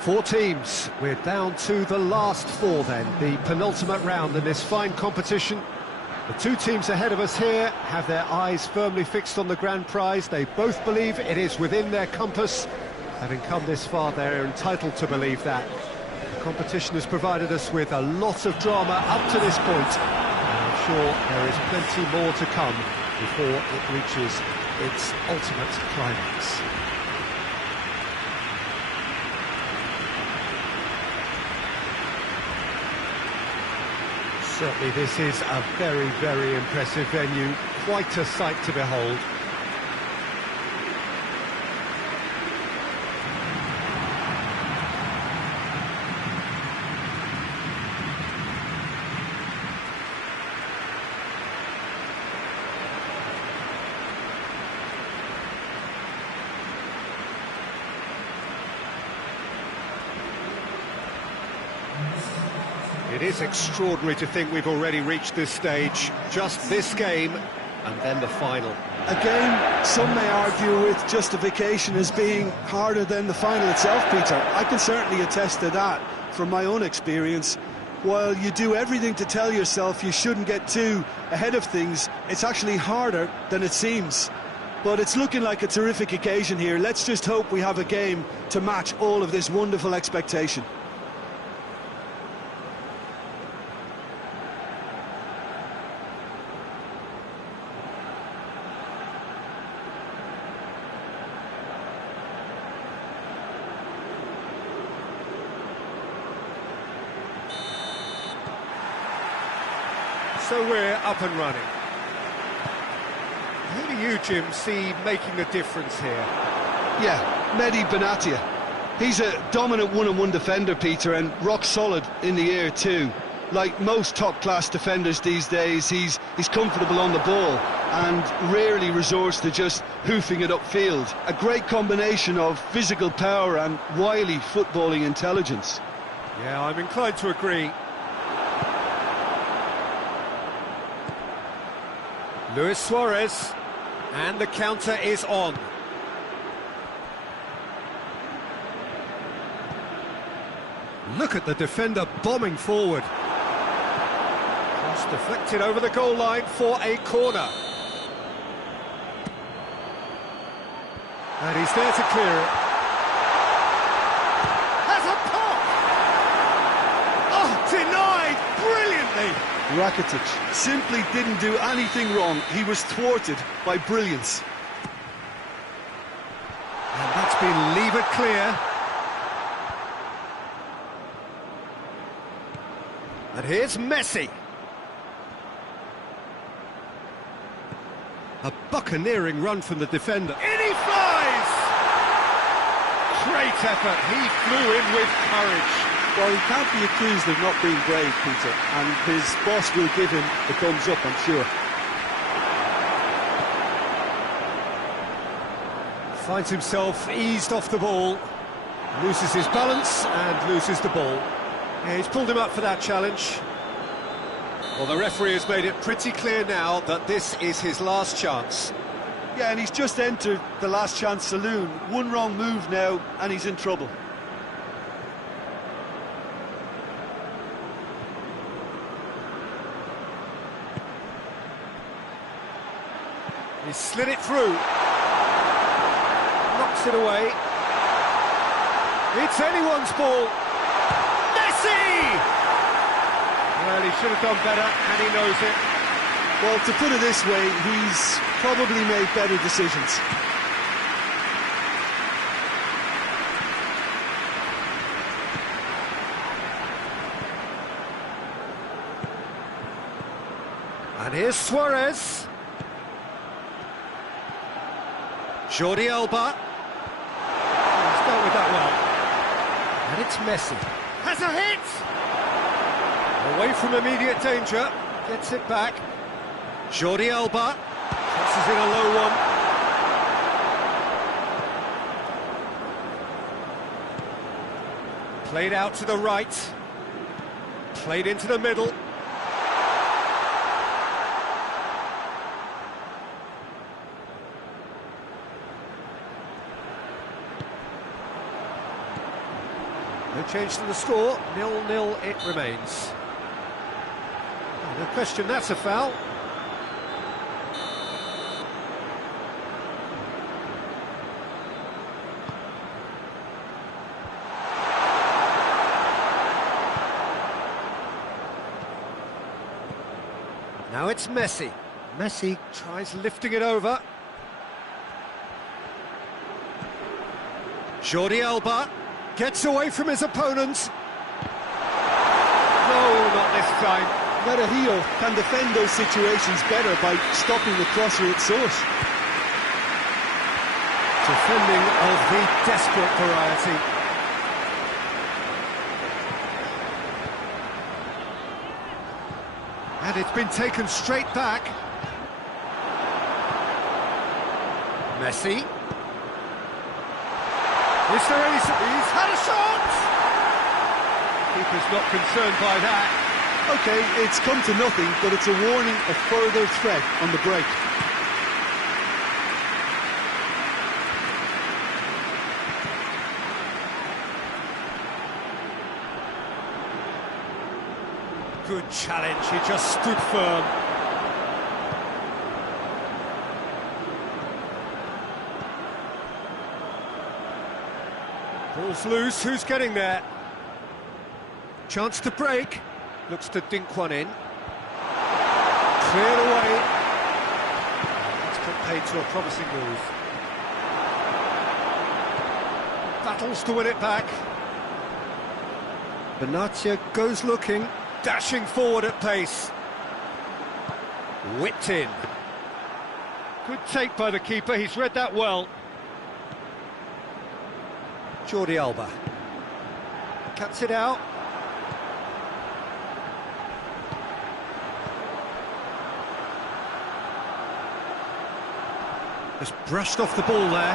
Four teams. We're down to the last four then, the penultimate round in this fine competition. The two teams ahead of us here have their eyes firmly fixed on the grand prize. They both believe it is within their compass. Having come this far, they're entitled to believe that. The competition has provided us with a lot of drama up to this point. And I'm sure there is plenty more to come before it reaches its ultimate climax. Certainly this is a very, very impressive venue, quite a sight to behold. It is extraordinary to think we've already reached this stage, just this game, and then the final. A game some may argue with justification as being harder than the final itself, Peter. I can certainly attest to that from my own experience. While you do everything to tell yourself you shouldn't get too ahead of things, it's actually harder than it seems. But it's looking like a terrific occasion here. Let's just hope we have a game to match all of this wonderful expectation. So we're up and running. Who do you, Jim, see making the difference here? Yeah, Mehdi Benatia. He's a dominant one-on-one defender, Peter, and rock solid in the air too. Like most top-class defenders these days, he's comfortable on the ball and rarely resorts to just hoofing it upfield. A great combination of physical power and wily footballing intelligence. Yeah, I'm inclined to agree. Luis Suarez, and the counter is on. Look at the defender bombing forward. Cross deflected over the goal line for a corner. And he's there to clear it. Has a pop! Oh, denied brilliantly! Rakitic simply didn't do anything wrong. He was thwarted by brilliance. And that's been levered clear. And here's Messi. A buccaneering run from the defender. In he flies! Great effort. He flew in with courage. Well, he can't be accused of not being brave, Peter, and his boss will give him the thumbs up, I'm sure. Finds himself eased off the ball, loses his balance and loses the ball. Yeah, he's pulled him up for that challenge. Well, the referee has made it pretty clear now that this is his last chance. Yeah, and he's just entered the last chance saloon. One wrong move now, and he's in trouble. He slid it through. Knocks it away. It's anyone's ball. Messi! Well, he should have done better, and he knows it. Well, to put it this way, he's probably made better decisions. And here's Suarez. Jordi Alba. He's dealt with that well. And it's Messi. Has a hit! Away from immediate danger. Gets it back. Jordi Alba. Crosses in a low one. Played out to the right. Played into the middle. No change to the score, 0-0 it remains. No question that's a foul. Now it's Messi. Messi tries lifting it over. Jordi Alba gets away from his opponents. No, not this time. Medellín can defend those situations better by stopping the crosser at source. Defending of the desperate variety. And it's been taken straight back. Messi. Is there any... He's had a shot! Keeper's not concerned by that. OK, it's come to nothing, but it's a warning of further threat on the break. Good challenge, he just stood firm. Ball's loose, who's getting there? Chance to break. Looks to dink one in. Cleared away. That's put paid to a promising move. Battles to win it back. Benatia goes looking. Dashing forward at pace. Whipped in. Good take by the keeper, he's read that well. Jordi Alba. Cuts it out. Just brushed off the ball there.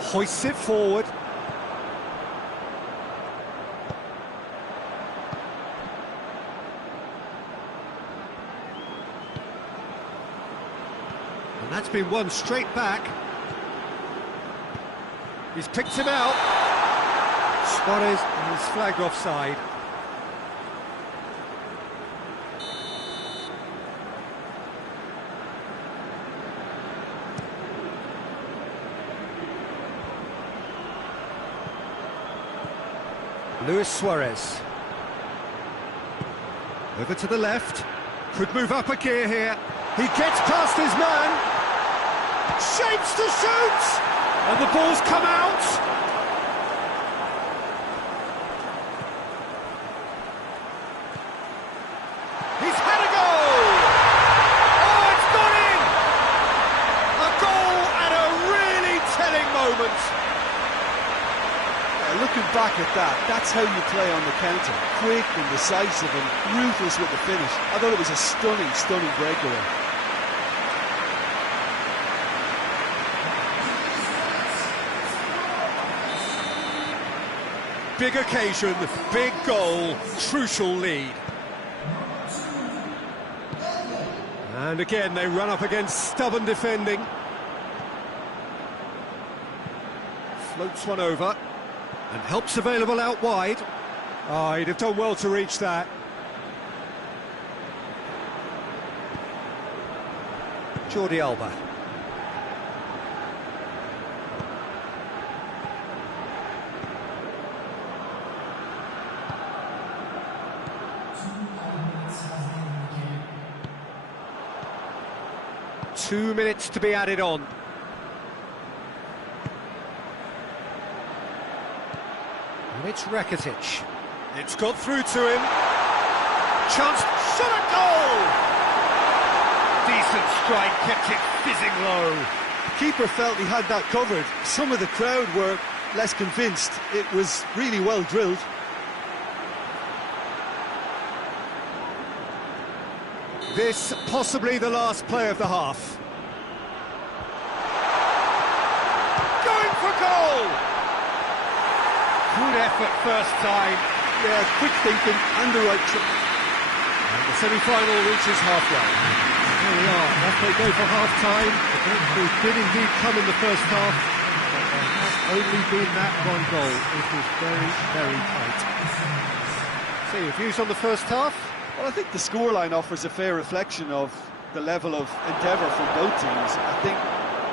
Hoists it forward. And that's been won straight back. He's picked him out. Suarez is flagged offside. Luis Suarez. Over to the left. Could move up a gear here. He gets past his man. Shapes to shoot! And the ball's come out. He's had a goal! Oh, it's gone in! A goal at a really telling moment. Looking back at that, that's how you play on the counter. Quick and decisive and ruthless with the finish. I thought it was a stunning, stunning breakaway. Big occasion, big goal, crucial lead. And again, they run up against stubborn defending. Floats one over. And help's available out wide. Oh, he'd have done well to reach that. Jordi Alba. Two minutes to be added on. And it's Rakitic. It's got through to him. Chance, shot a goal! Decent strike, kept it fizzing low. The keeper felt he had that covered. Some of the crowd were less convinced. It was really well drilled. This possibly the last play of the half. Going for goal! Good effort first time. Yeah, quick thinking and the right trick. And the semi-final reaches halfway. Here we are, off they go for half-time. The goals did indeed come in the first half, but they have only been that one goal. It was very, very tight. So your views on the first half? Well, I think the scoreline offers a fair reflection of the level of endeavour from both teams. I think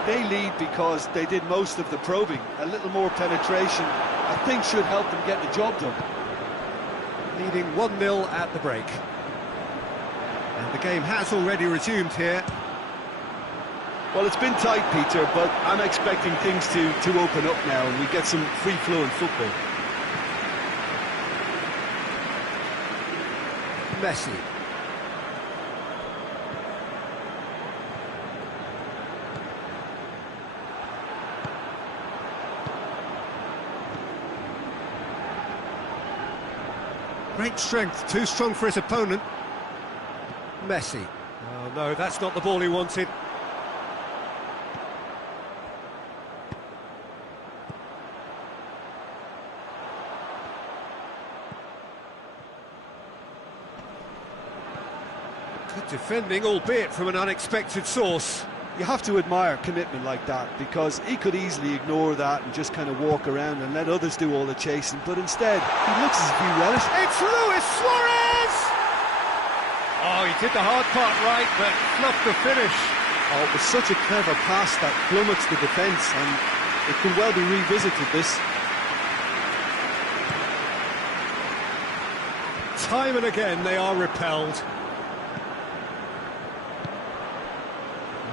they lead because they did most of the probing. A little more penetration, I think, should help them get the job done. Leading 1-0 at the break. And the game has already resumed here. Well, it's been tight, Peter, but I'm expecting things to open up now and we get some free-flowing football. Messi. Great strength, too strong for his opponent. Messi. Oh no, that's not the ball he wanted. Good defending, albeit from an unexpected source. You have to admire commitment like that, because he could easily ignore that and just kind of walk around and let others do all the chasing, but instead, he looks as if he relished. It's Luis Suarez! Oh, he did the hard part right, but fluffed the finish. Oh, it was such a clever pass that flummoxed the defence, and it could well be revisited, this. Time and again, they are repelled.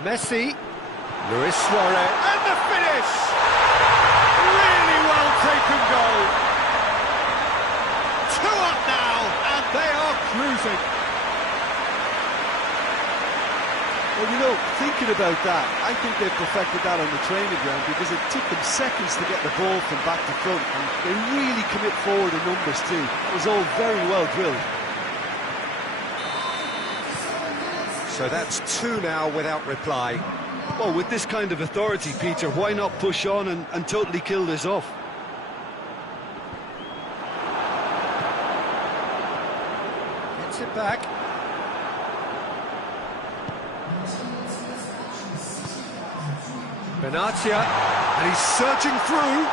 Messi, Luis Suarez, and the finish! Really well taken goal. 2 up now, and they are cruising. Well, you know, thinking about that, I think they've perfected that on the training ground, because it took them seconds to get the ball from back to front, and they really commit forward in numbers too. It was all very well drilled. So that's 2 now without reply. Well, with this kind of authority, Peter, why not push on and totally kill this off? Gets it back. Benatia, and he's surging through.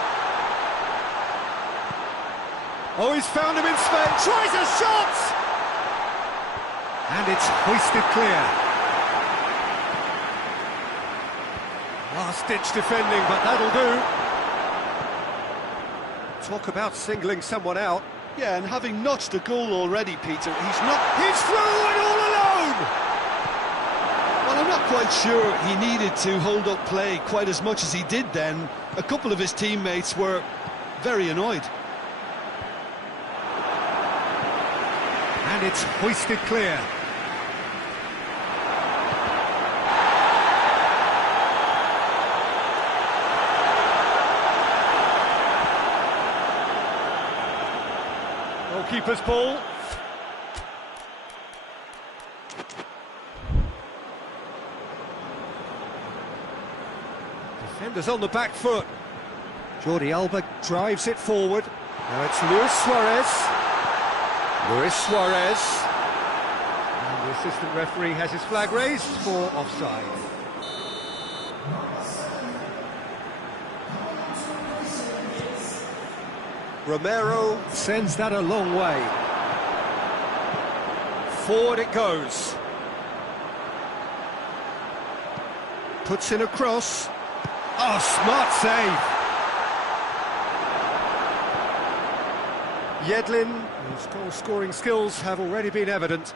Oh, he's found him in space. Tries a shot! And it's hoisted clear. Last-ditch defending, but that'll do. Talk about singling someone out. Yeah, and having notched a goal already, Peter, He's through and all alone! Well, I'm not quite sure he needed to hold up play quite as much as he did then. A couple of his teammates were very annoyed. And it's hoisted clear. Goalkeeper's ball. Defenders on the back foot. Jordi Alba drives it forward. Now it's Luis Suarez. Luis Suarez. And the assistant referee has his flag raised for offside. Romero sends that a long way. Forward it goes. Puts in a cross. Oh, smart save. Yedlin, whose goal-scoring skills have already been evident.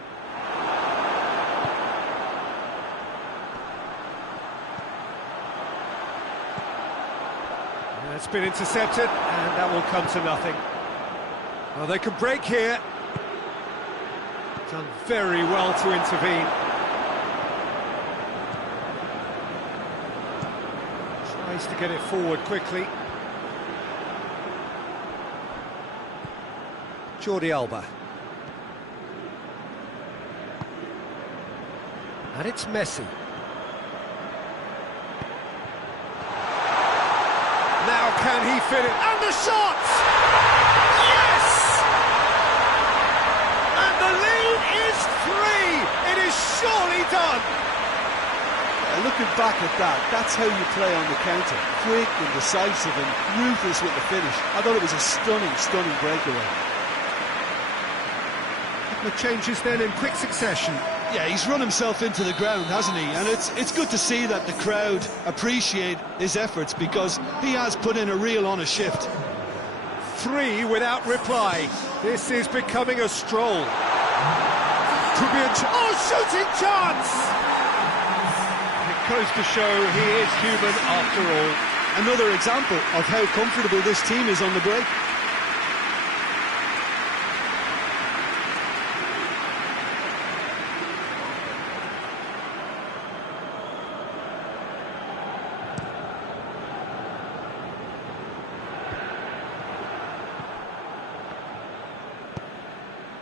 It's been intercepted, and that will come to nothing. Well, they can break here. Done very well to intervene. Tries to get it forward quickly. Jordi Alba. And it's Messi. Now can he fit it? And the shot! Yes! And the lead is 3! It is surely done! looking back at that, that's how you play on the counter. Quick and decisive and ruthless with the finish. I thought it was a stunning, stunning breakaway. The changes then in quick succession. Yeah, he's run himself into the ground, hasn't he? And it's good to see that the crowd appreciate his efforts, because he has put in a real honest shift. 3 without reply. This is becoming a stroll. Could be a shooting chance! It goes to show he is human after all. Another example of how comfortable this team is on the break.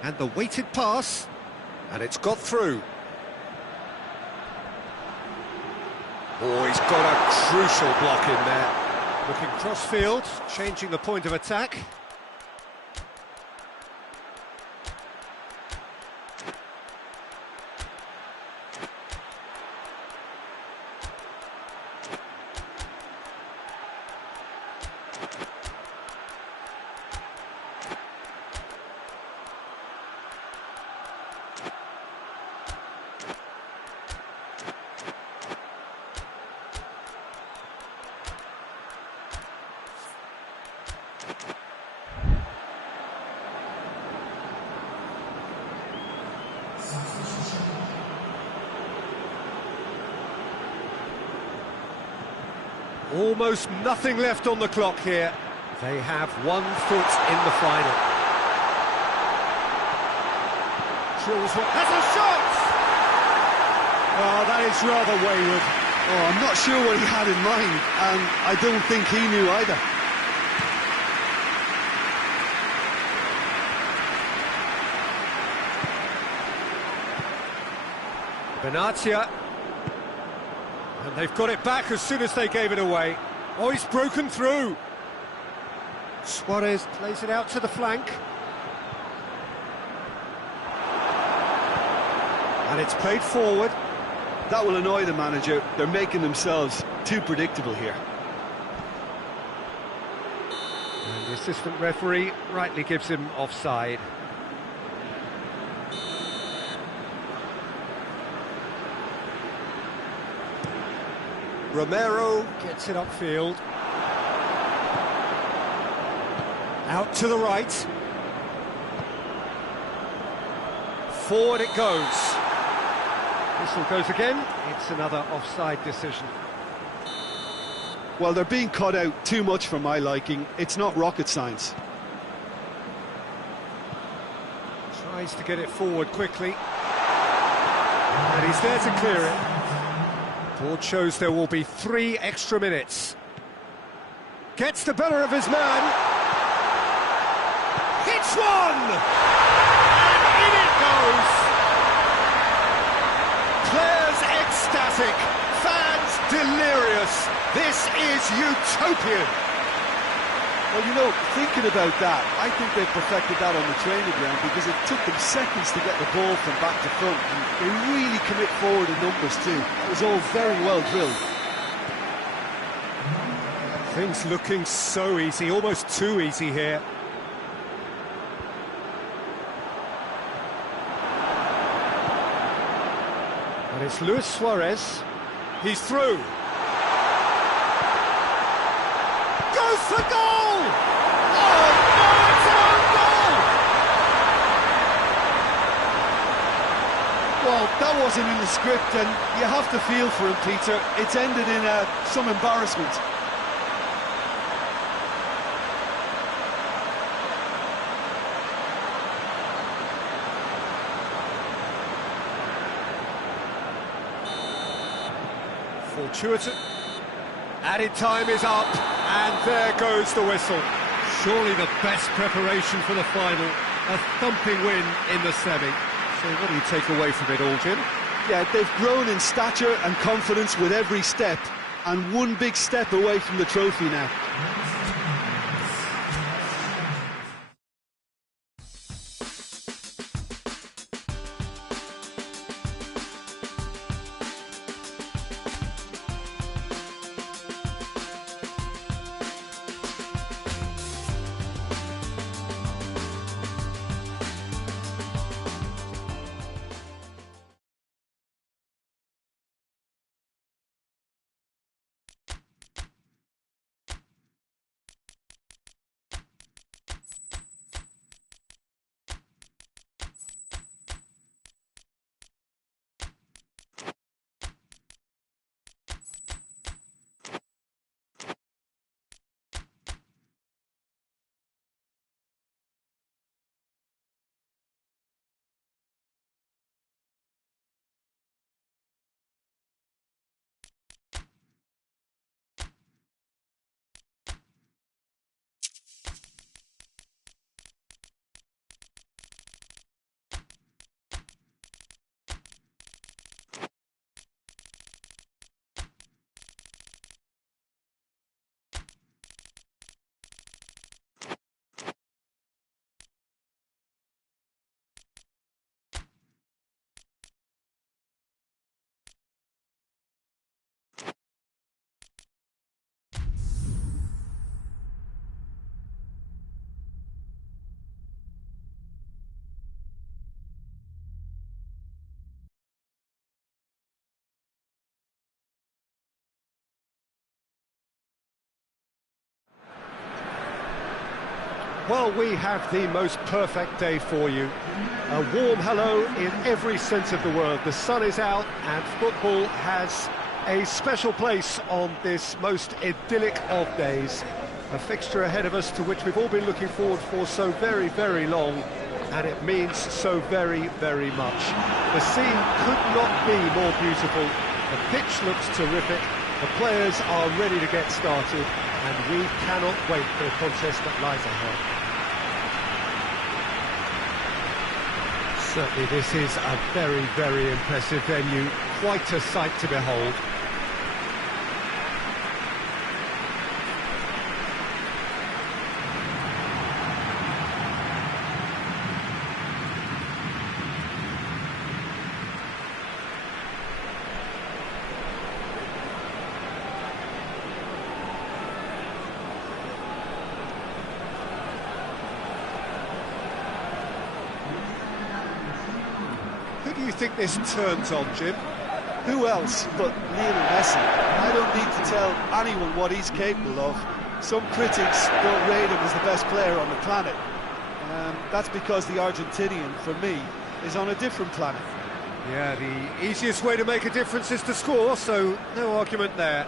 And the weighted pass, and it's got through. Oh, he's got a crucial block in there. Looking cross-field, changing the point of attack. Almost nothing left on the clock here. They have 1 foot in the final. Has a shot! Oh, that is rather wayward. Oh, I'm not sure what he had in mind, and I don't think he knew either. Benatia. And they've got it back as soon as they gave it away. Oh, he's broken through. Suarez plays it out to the flank. And it's played forward. That will annoy the manager. They're making themselves too predictable here. And the assistant referee rightly gives him offside. Romero gets it upfield. Out to the right. Forward it goes. Whistle goes again. It's another offside decision. Well, they're being cut out too much for my liking. It's not rocket science. Tries to get it forward quickly. And he's there to clear it. Board shows there will be 3 extra minutes. Gets the better of his man. Hits one! And in it goes! Players ecstatic, fans delirious. This is utopian. Well, you know, thinking about that, I think they've perfected that on the training ground, because it took them seconds to get the ball from back to front, and they really commit forward in numbers too. It was all very well drilled. Things looking so easy, almost too easy here. And it's Luis Suarez. He's through. Goes for goal! Oh, no, it's an own goal! Well, that wasn't in the script, and you have to feel for him, Peter. It's ended in some embarrassment. Fortuitous. Added time is up, and there goes the whistle. Surely the best preparation for the final. A thumping win in the semi. So what do you take away from it all, Jim? Yeah, they've grown in stature and confidence with every step, and one big step away from the trophy now. Well, we have the most perfect day for you. A warm hello in every sense of the word. The sun is out and football has a special place on this most idyllic of days. A fixture ahead of us to which we've all been looking forward for so very, very long, and it means so very, very much. The scene could not be more beautiful. The pitch looks terrific. The players are ready to get started, and we cannot wait for the contest that lies ahead. Certainly this is a very, very impressive venue, quite a sight to behold. Who do you think this turns on, Jim? Who else but Lionel Messi? I don't need to tell anyone what he's capable of. Some critics don't rate him as the best player on the planet. That's because the Argentinian, for me, is on a different planet. Yeah, the easiest way to make a difference is to score, so no argument there.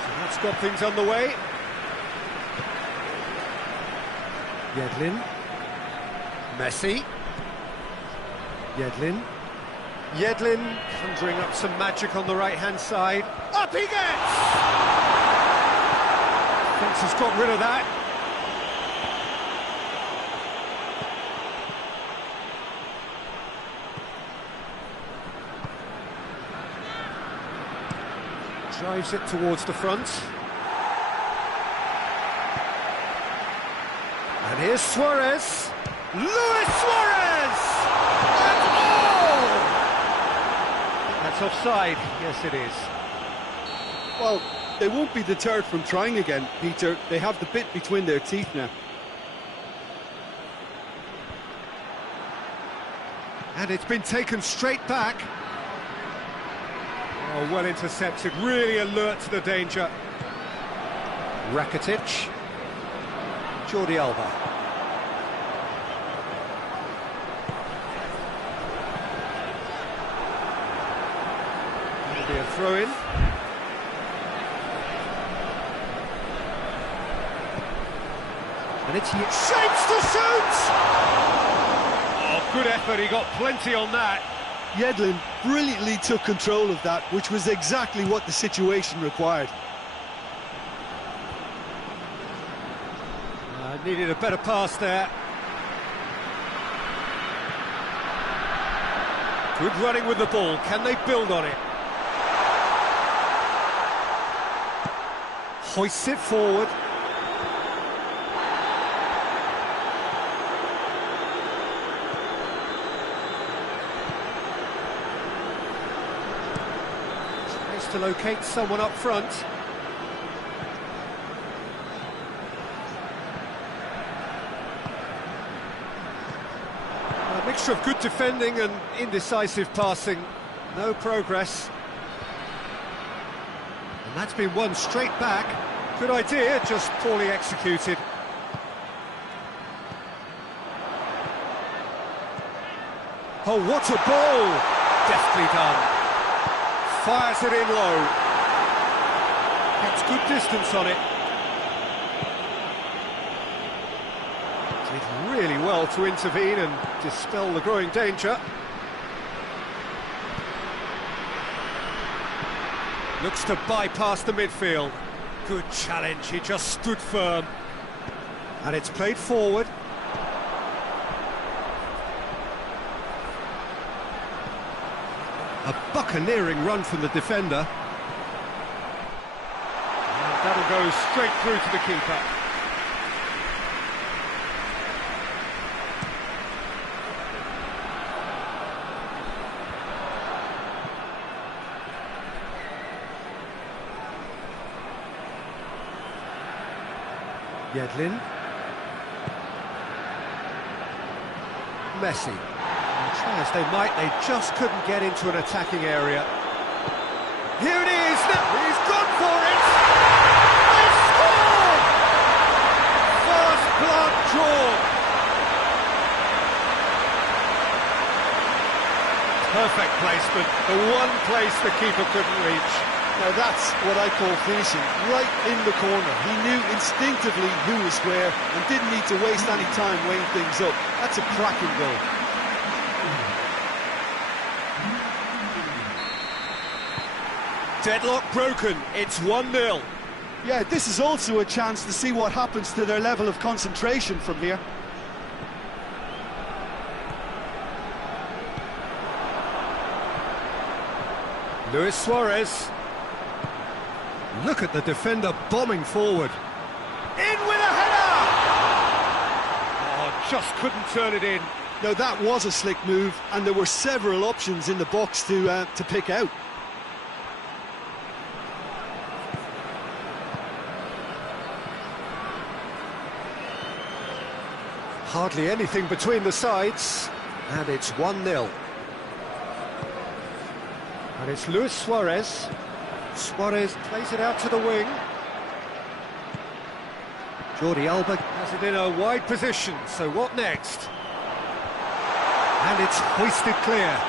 So that's got things underway. Yedlin. Messi. Yedlin. Yedlin conjuring up some magic on the right-hand side. Up he gets! Thinks he's got rid of that. Drives it towards the front. And here's Suarez. Luis Suarez! And all! That's offside. Yes, it is. Well, they won't be deterred from trying again, Peter. They have the bit between their teeth now. And it's been taken straight back. Oh, well intercepted, really alert to the danger. Rakitic. Jordi Alba. That'll be a throw-in. And it's shapes to shoot! Oh, good effort, he got plenty on that. Yedlin brilliantly took control of that, which was exactly what the situation required. Needed a better pass there. Good running with the ball. Can they build on it? Hoists it forward. Tries to locate someone up front. A mixture of good defending and indecisive passing. No progress. And that's been won straight back. Good idea, just poorly executed. Oh, what a ball! Deftly done. Fires it in low. Gets good distance on it. Did really well to intervene and dispel the growing danger. Looks to bypass the midfield. Good challenge, he just stood firm. And it's played forward. A buccaneering run from the defender. And that'll go straight through to the keeper. Yedlin. Messi. Try as they might, they just couldn't get into an attacking area. Here it is! Now he's gone perfect placement, the one place the keeper couldn't reach. Now that's what I call finishing, right in the corner. He knew instinctively who was where and didn't need to waste any time weighing things up. That's a cracking goal. Deadlock broken, it's 1-0. Yeah, this is also a chance to see what happens to their level of concentration from here. Luis Suarez. Look at the defender bombing forward. In with a header! Oh, just couldn't turn it in. Now that was a slick move, and there were several options in the box to pick out. Hardly anything between the sides, and it's 1-0. And it's Luis Suarez. Suarez plays it out to the wing. Jordi Alba has it in a wide position, so what next? And it's hoisted clear.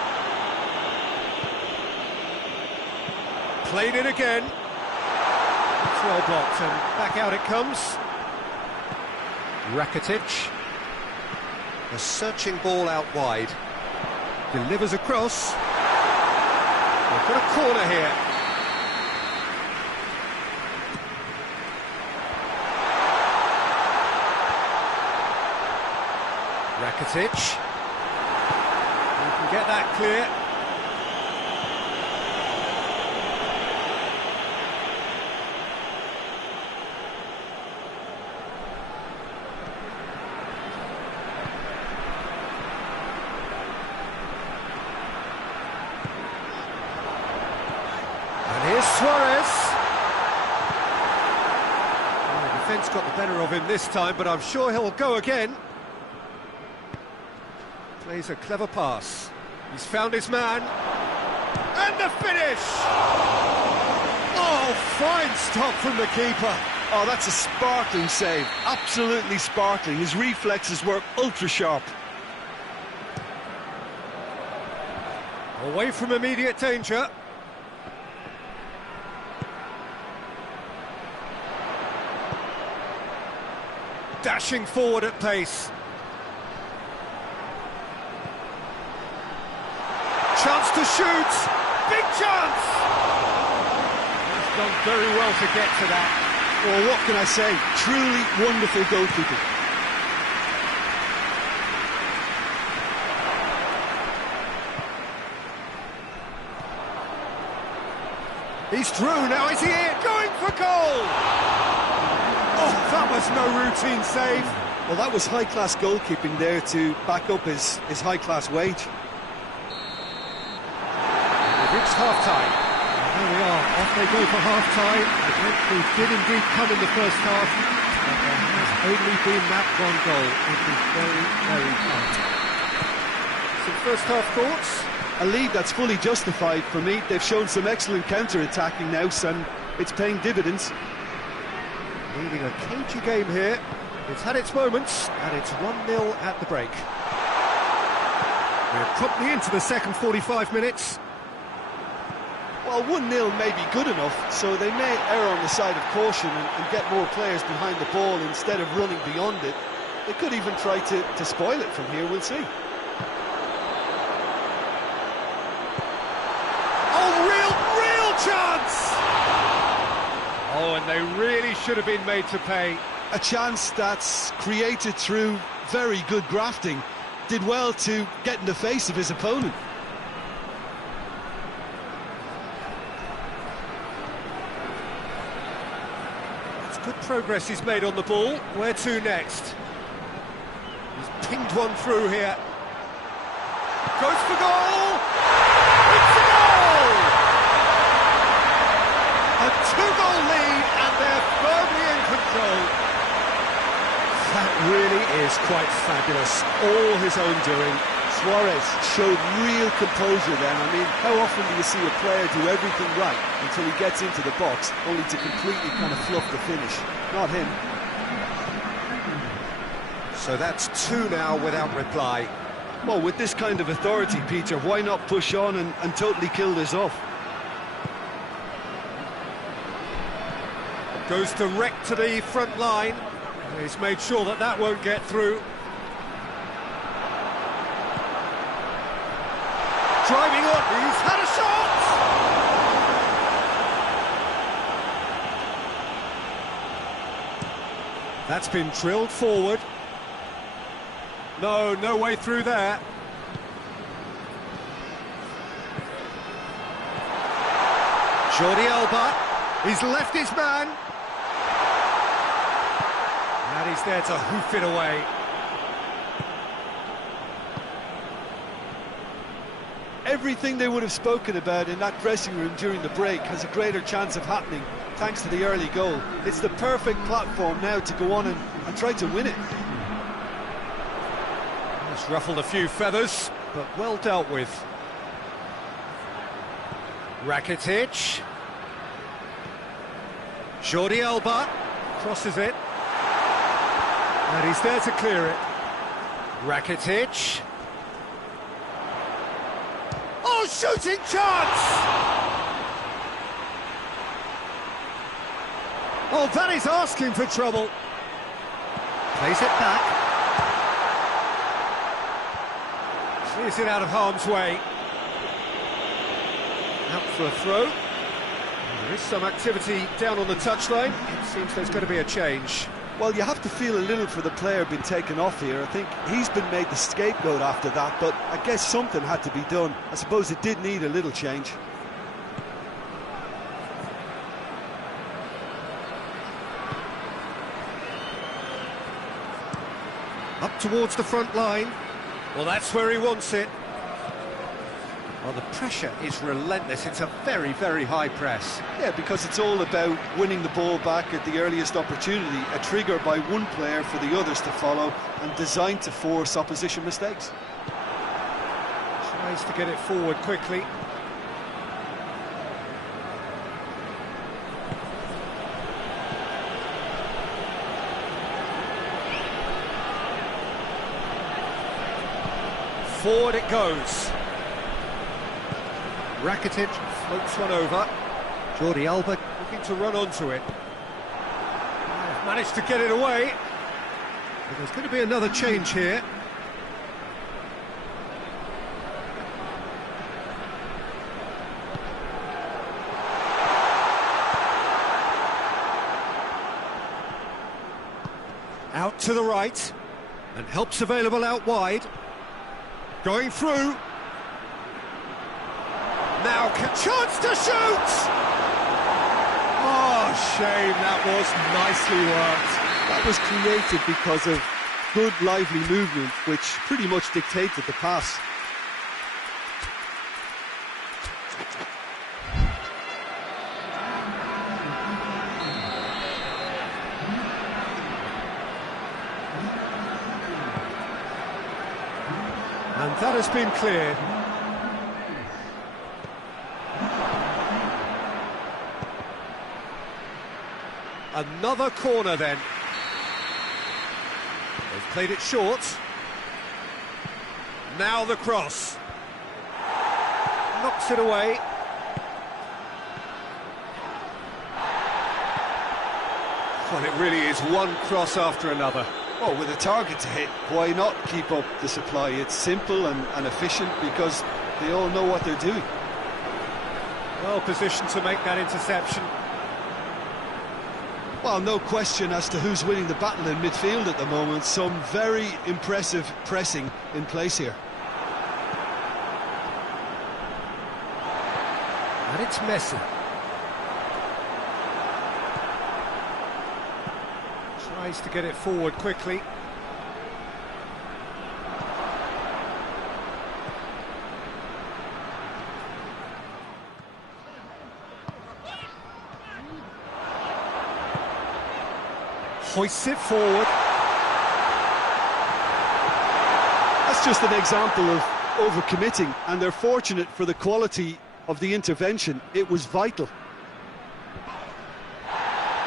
Played it again. It's well blocked, and back out it comes. Rakitic. A searching ball out wide. Delivers across. They've got a corner here. Rakitic. You can get that clear. Suarez. Well, the defence got the better of him this time, but I'm sure he'll go again. Plays a clever pass. He's found his man. And the finish! Oh, fine stop from the keeper. Oh, that's a sparkling save. Absolutely sparkling. His reflexes were ultra sharp. Away from immediate danger. Dashing forward at pace. Chance to shoot! Big chance! He's done very well to get to that. Well, what can I say? Truly wonderful goalkeeping. He's through, now is he in? Going for goal! Oh, that was no routine save. Well, that was high-class goalkeeping there to back up his high-class wage. We've reached half-time. Here we are, off they go for half-time. The breakthrough did indeed come in the first half, but there has only been that one goal. It is very, very tight. Some first-half thoughts? A lead that's fully justified for me. They've shown some excellent counter-attacking now, and it's paying dividends. Leading a cagey game here. It's had its moments, and it's 1-0 at the break. We're promptly into the second 45 minutes. Well, 1-0 may be good enough, so they may err on the side of caution and get more players behind the ball instead of running beyond it. They could even try to spoil it from here, we'll see. Oh, real chance! Oh, and they really should have been made to pay. A chance that's created through very good grafting. Did well to get in the face of his opponent. It's good progress he's made on the ball. Where to next? He's pinged one through here. Goes for goal! It's a goal! A two-goal lead, and they're firmly in control. That really is quite fabulous. All his own doing. Suarez showed real composure then. I mean, how often do you see a player do everything right until he gets into the box, only to completely kind of fluff the finish? Not him. So that's two now without reply. Well, with this kind of authority, Peter, why not push on and totally kill this off? Goes direct to the front line. He's made sure that that won't get through. Driving on, he's had a shot! That's been drilled forward. No way through there. Jordi Alba, he's left his man. And he's there to hoof it away. Everything they would have spoken about in that dressing room during the break has a greater chance of happening thanks to the early goal. It's the perfect platform now to go on and try to win it. It's ruffled a few feathers, but well dealt with. Rakitic. Jordi Alba crosses it. And he's there to clear it. Rakitic. Oh, shooting chance! Oh, that is asking for trouble. Plays it back. Clears it out of harm's way. Out for a throw. There is some activity down on the touchline. It seems there's going to be a change. Well, you have to feel a little for the player being taken off here. I think he's been made the scapegoat after that, but I guess something had to be done. I suppose it did need a little change. Up towards the front line. Well, that's where he wants it. Well, the pressure is relentless. It's a very, very high press. Yeah, because it's all about winning the ball back at the earliest opportunity, a trigger by one player for the others to follow, and designed to force opposition mistakes. Tries to get it forward quickly. Forward it goes. Rakitic floats one over. Jordi Alba looking to run onto it. Managed to get it away. But there's going to be another change here. Out to the right. And help's available out wide. Going through. Now, chance to shoot! Oh, shame, that was nicely worked. That was created because of good, lively movement, which pretty much dictated the pass. And that has been cleared. Another corner then. They've played it short. Now the cross. Knocks it away. Well, it really is one cross after another. Well, with a target to hit, why not keep up the supply? It's simple and efficient because they all know what they're doing. Well positioned to make that interception. Well, no question as to who's winning the battle in midfield at the moment. Some very impressive pressing in place here. And it's Messi. Tries to get it forward quickly. Hoists it forward. That's just an example of overcommitting, and they're fortunate for the quality of the intervention. It was vital.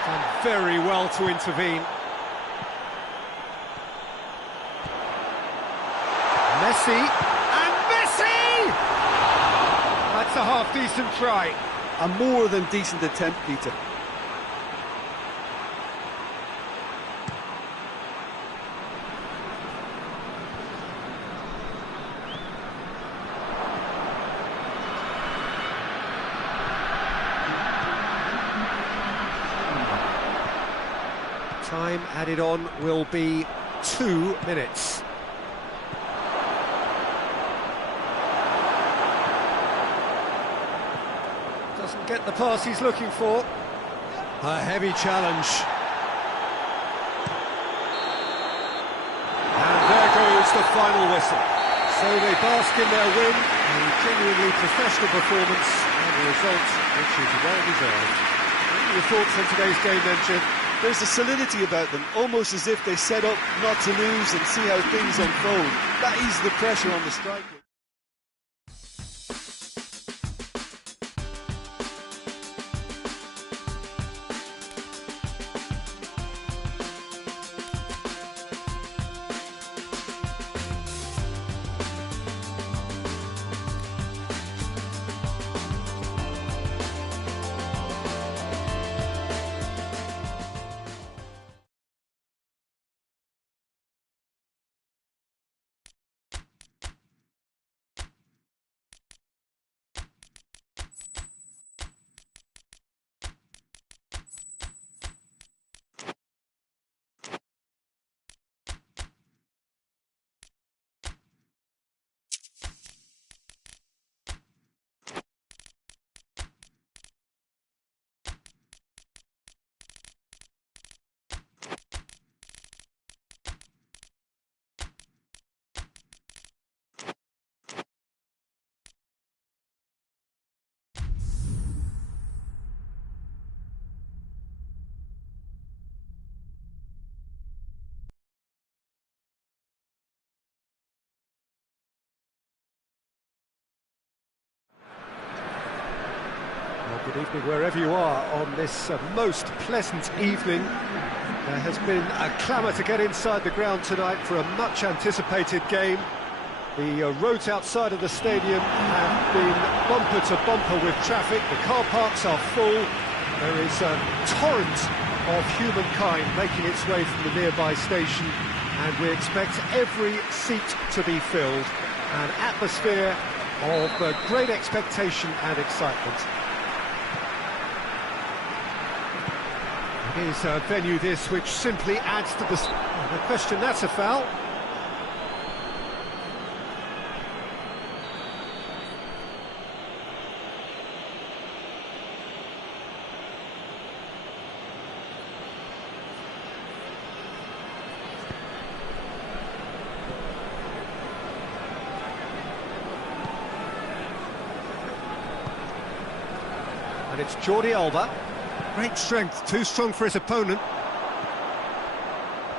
Done very well to intervene. Messi, and Messi! That's a half-decent try. A more than decent attempt, Peter. Time added on will be 2 minutes. Doesn't get the pass he's looking for. A heavy challenge. And there goes the final whistle. So they bask in their win, a genuinely professional performance, and a result which is well deserved. What are your thoughts on today's game then, Jim? There's a solidity about them, almost as if they set up not to lose and see how things unfold. That eases the pressure on the striker. Good evening wherever you are on this most pleasant evening. There has been a clamour to get inside the ground tonight for a much anticipated game. The roads outside of the stadium have been bumper to bumper with traffic. The car parks are full. There is a torrent of humankind making its way from the nearby station, and we expect every seat to be filled. An atmosphere of great expectation and excitement. It is a venue this which simply adds to the question. That's a foul. And it's Jordi Alba. Great strength, too strong for his opponent.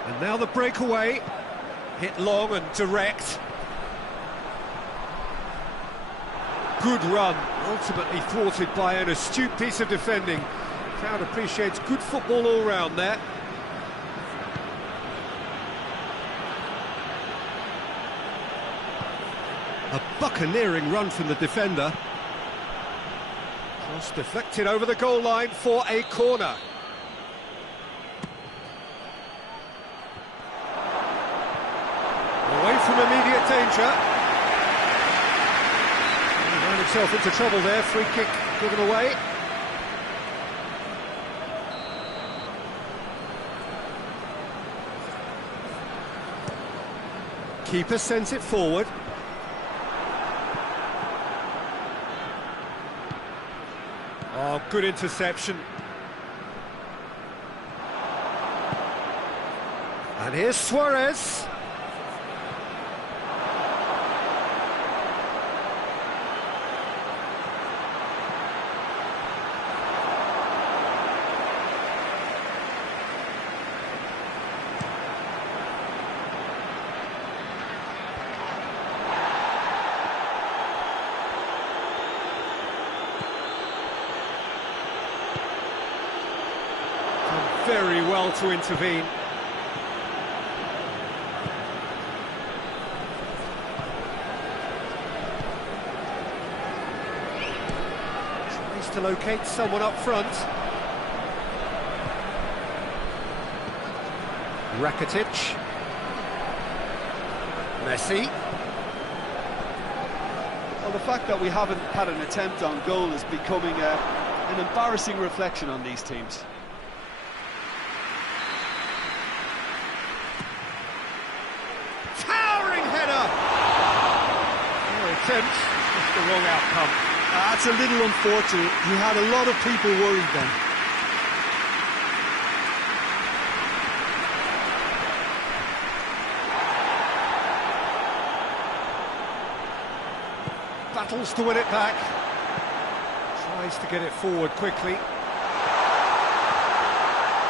And now the breakaway. Hit long and direct. Good run, ultimately thwarted by an astute piece of defending. Crowd appreciates good football all round there. A buccaneering run from the defender. Cross deflected over the goal line for a corner. Away from immediate danger. He ran himself into trouble there, free kick given away. Keeper sends it forward. Oh, good interception. And here's Suarez. Very well to intervene. to locate someone up front. Rakitic. Messi. Well, the fact that we haven't had an attempt on goal is becoming an embarrassing reflection on these teams. Towering header! No attempt, just the wrong outcome. That's a little unfortunate. He had a lot of people worried then. Battles to win it back. Tries to get it forward quickly.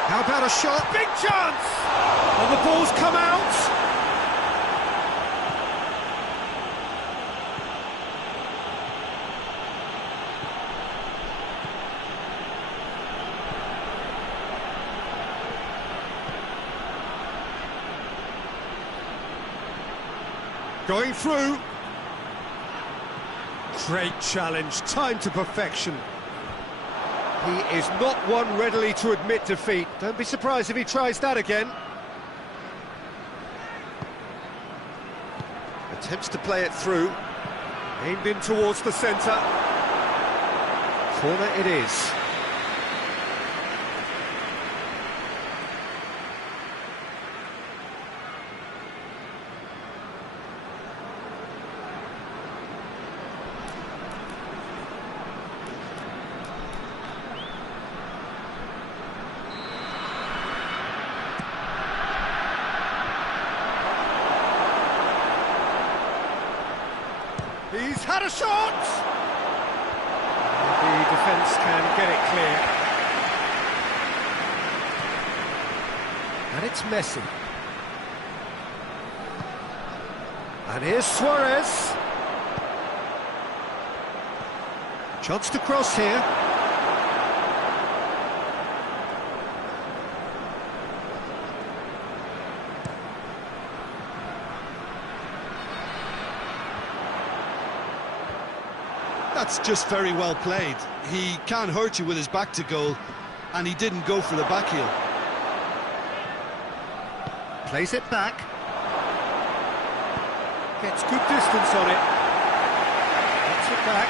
How about a shot? Big chance! And the ball's come out! Going through. Great challenge, time to perfection. He is not one readily to admit defeat. Don't be surprised if he tries that again. Attempts to play it through. Aimed in towards the centre. Corner it is. He's had a shot! The defence can get it clear. And it's Messi. And here's Suarez. Chance to cross here. That's just very well played. He can't hurt you with his back to goal, and he didn't go for the back heel. Plays it back. Gets good distance on it. Gets it back.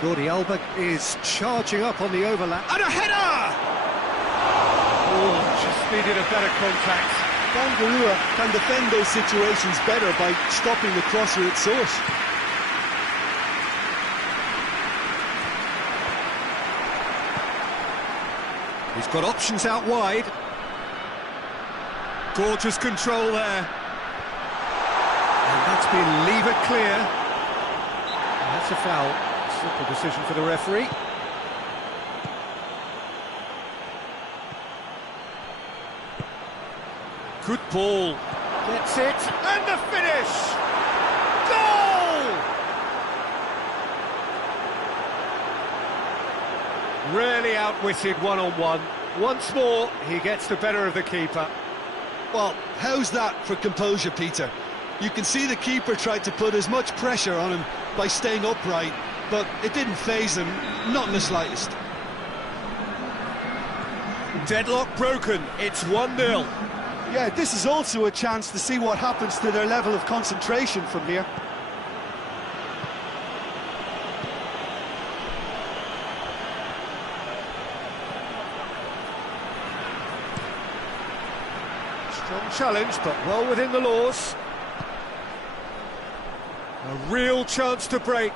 Jordi Alba is charging up on the overlap. And a header! Oh, just needed a better contact. Bangalore can defend those situations better by stopping the crosser at source. He's got options out wide. Gorgeous control there. And that's been levered clear. And that's a foul. Simple decision for the referee. Good ball. Gets it. And the finish! Goal! Really outwitted one-on-one. Once more, he gets the better of the keeper. Well, how's that for composure, Peter? You can see the keeper tried to put as much pressure on him by staying upright, but it didn't faze him, not in the slightest. Deadlock broken. It's 1-0. Yeah, this is also a chance to see what happens to their level of concentration from here. Strong challenge, but well within the laws. A real chance to break.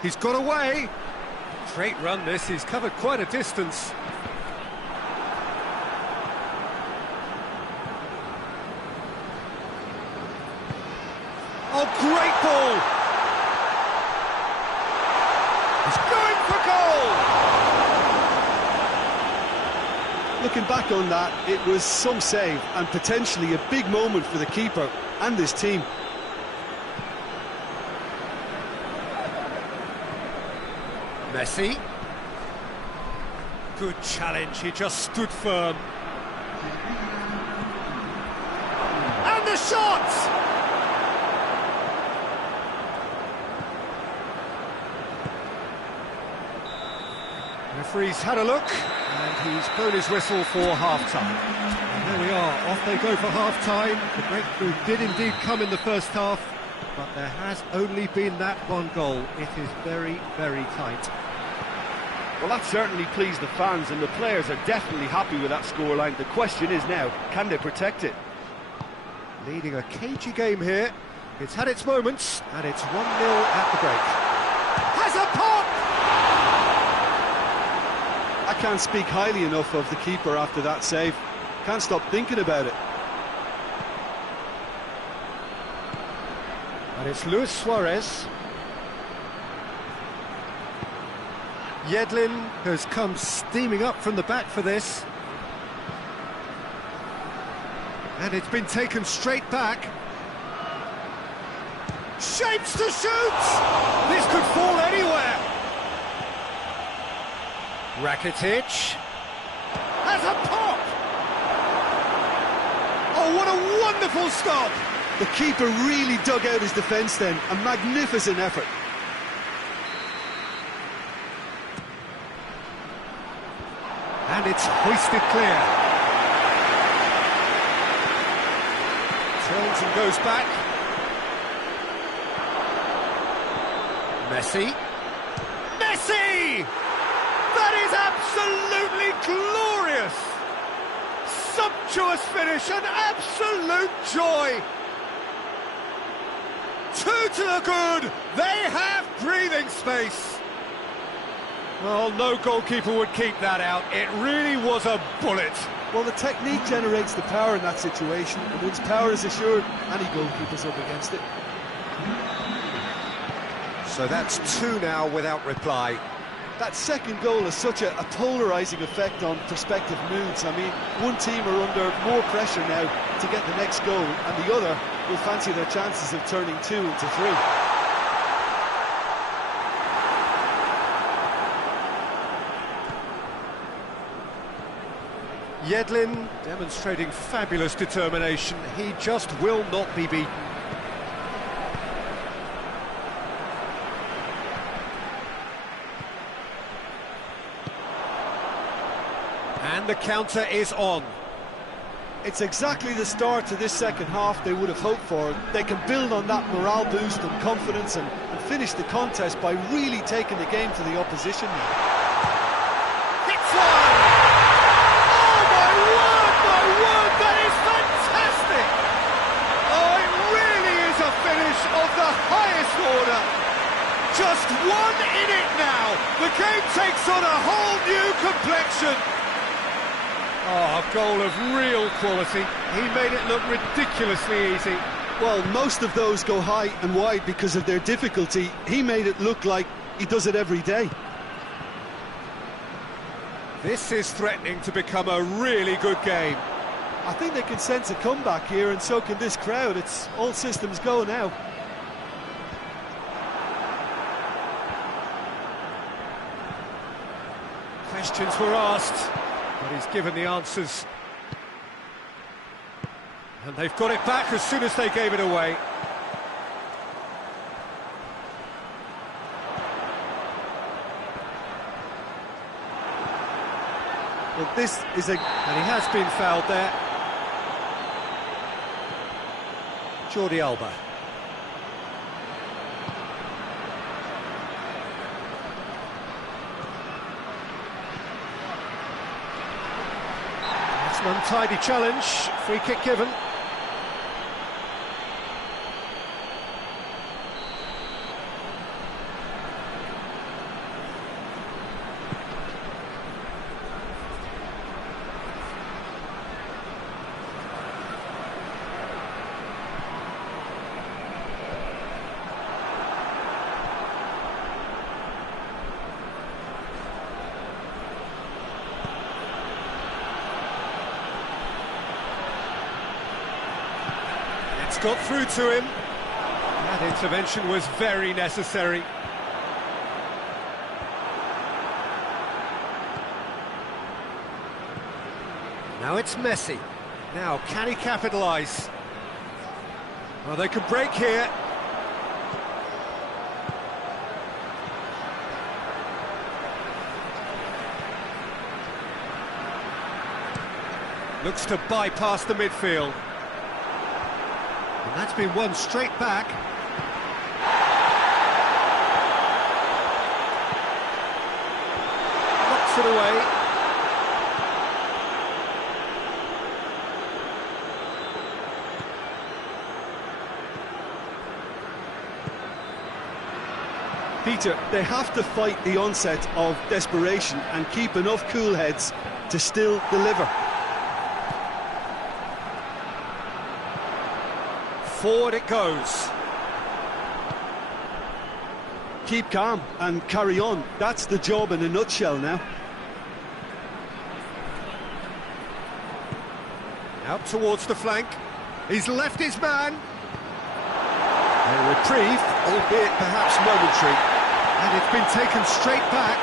He's got away. Great run this, he's covered quite a distance. Oh, great ball! He's going for goal! Looking back on that, it was some save and potentially a big moment for the keeper and his team. Messi. Good challenge, he just stood firm. And the shot! Referee's had a look, and he's blown his whistle for half-time. And there we are, off they go for half-time. The breakthrough did indeed come in the first half, but there has only been that one goal. It is very, very tight. Well, that certainly pleased the fans, and the players are definitely happy with that scoreline. The question is now, can they protect it? Leading a cagey game here. It's had its moments, and it's 1-0 at the break. Has a pop! I can't speak highly enough of the keeper after that save. Can't stop thinking about it. And it's Luis Suarez. Yedlin has come steaming up from the back for this. And it's been taken straight back. Shapes to shoot! This could fall anywhere. Rakitic has a pop! Oh, what a wonderful stop! The keeper really dug out his defence then. A magnificent effort. And it's hoisted clear. Turns and goes back. Messi. Messi! That is absolutely glorious! Sumptuous finish, an absolute joy! 2 to the good! They have breathing space! Well, no goalkeeper would keep that out. It really was a bullet. Well, the technique generates the power in that situation, and once power is assured, any goalkeeper's up against it. So that's 2 now without reply. That second goal has such a polarising effect on prospective moods. I mean, one team are under more pressure now to get the next goal, and the other will fancy their chances of turning 2 into 3. Yedlin demonstrating fabulous determination. He just will not be beaten. And the counter is on. It's exactly the start to this second half they would have hoped for. They can build on that morale boost and confidence and finish the contest by really taking the game to the opposition now. Hits one! Oh my word, that is fantastic! Oh, it really is a finish of the highest order. Just 1 in it now. The game takes on a whole new complexion. Oh, a goal of real quality. He made it look ridiculously easy. Well, most of those go high and wide because of their difficulty. He made it look like he does it every day. This is threatening to become a really good game. I think they can sense a comeback here, and so can this crowd. It's all systems go now. Questions were asked, but he's given the answers. And they've got it back as soon as they gave it away. Well, this is a... And he has been fouled there. Jordi Alba. That's an untidy challenge. Free kick given. It's got through to him. That intervention was very necessary. Now it's Messi. Now, can he capitalise? Well, they could break here. Looks to bypass the midfield. And that's been won straight back. Knocks it away. Peter, they have to fight the onset of desperation and keep enough cool heads to still deliver. Forward it goes. Keep calm and carry on. That's the job in a nutshell now. Out towards the flank. He's left his man. A reprieve, albeit perhaps momentary. And it's been taken straight back.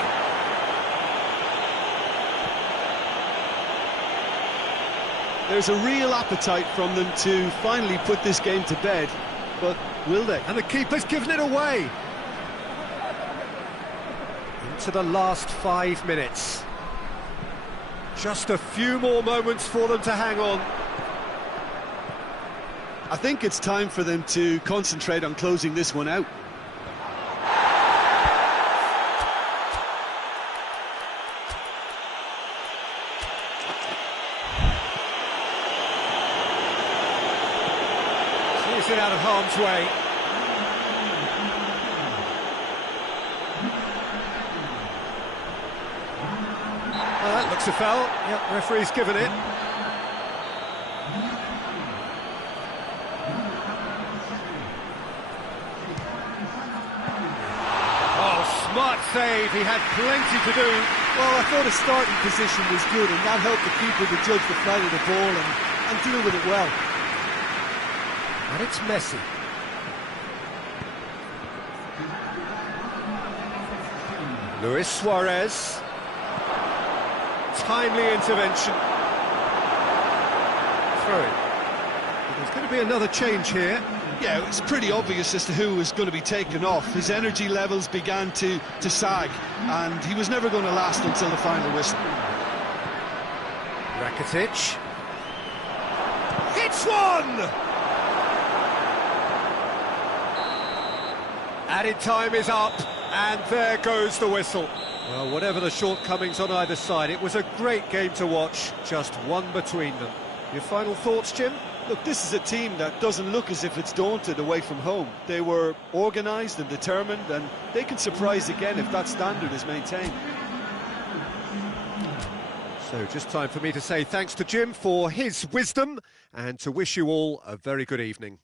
There's a real appetite from them to finally put this game to bed, but will they? And the keeper's given it away. Into the last 5 minutes. Just a few more moments for them to hang on. I think it's time for them to concentrate on closing this one out. Sees it out of harm's way. Well, that looks a foul. Yep, referee's given it. Smart save, he had plenty to do. Well, I thought his starting position was good, and that helped the keeper to judge the flight of the ball and deal with it well. And it's Messi. Luis Suarez. Timely intervention. Throw it. There's going to be another change here. Yeah, it was pretty obvious as to who was going to be taken off. His energy levels began to sag, and he was never going to last until the final whistle. Rakitic. Hits one! Added time is up, and there goes the whistle. Well, whatever the shortcomings on either side, it was a great game to watch, just one between them. Your final thoughts, Jim? Look, this is a team that doesn't look as if it's daunted away from home. They were organised and determined, and they can surprise again if that standard is maintained. So just time for me to say thanks to Jim for his wisdom, and to wish you all a very good evening.